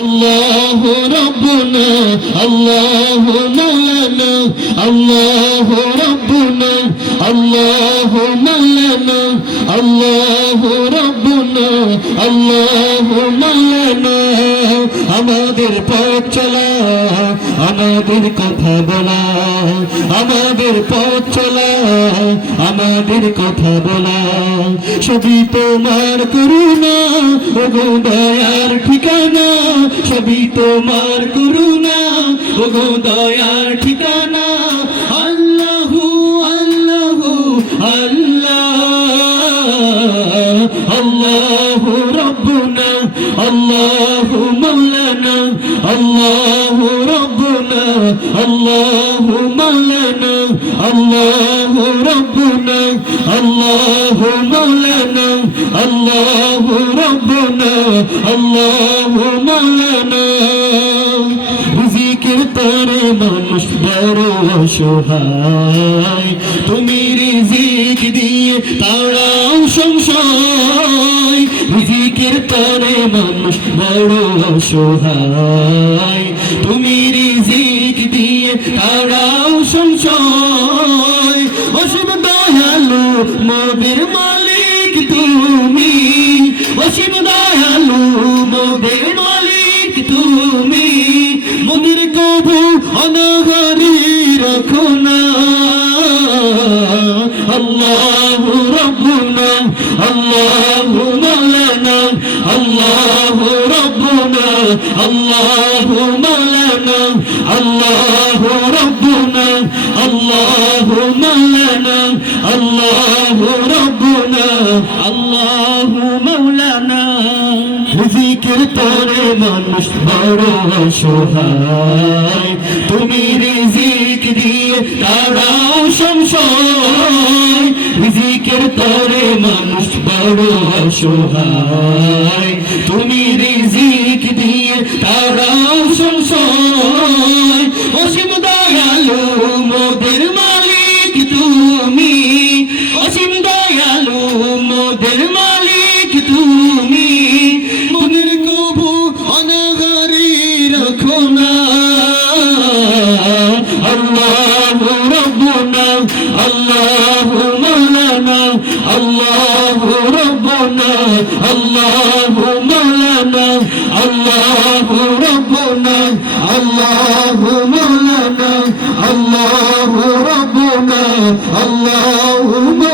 الله ربنا الله مولانا الله ربنا الله مولانا الله ربنا الله مولانا আমাদের পথ চলা আমাদের কথা বলা আমাদের পথ চলা আমাদের কথা বলা সবই তোমার করুণা ওগো দয়ার ঠিকানা সবই তোমার করুণা ওগো দয়ার আল্লাহু মাওলানা, আল্লাহু রব্বুনা, আল্লাহু মাওলানা, আল্লাহু রব্বুনা, আল্লাহু মাওলানা, আল্লাহু রব্বুনা, আল্লাহু মাওলানা। রিজিকের তরে মানুষ বড় অসহায়। তুমি রিজিক দিয়ে তারাও সংশয় রিজিকের তরে মানুষ বড় অসহায়। তুমি রিজিক দিয়ে তারাও সংশয়। অসীম দয়ালু মোদের মালিক তুমি। অসীম দয়ালু মোদের মালিক তুমি। মনের কবু অনাহারি রাখো না। আল্লাহ রব্বুনা, আল্লাহ আল্লাহ রব্বুনা, আল্লাহ মাওলানা আল্লাহ রব্বুনা, আল্লাহ মাওলানা আল্লাহ রব্বুনা, আল্লাহ মাওলানা রিজিকের তরে মানুষ বড় অসহায়, তুমি রিজিক দিয়ে তারাও সংশয়। রিজিকের তরে মানুষ বড় অসহায় আল্লাহ রব্বুনা, আল্লাহ মাওলানা আল্লাহ রব্বুনা, আল্লাহ মাওলানা আল্লাহ রব্বুনা, আল্লাহ মাওলানা আল্লাহ রব্বুনা, আল্লাহ মাওলানা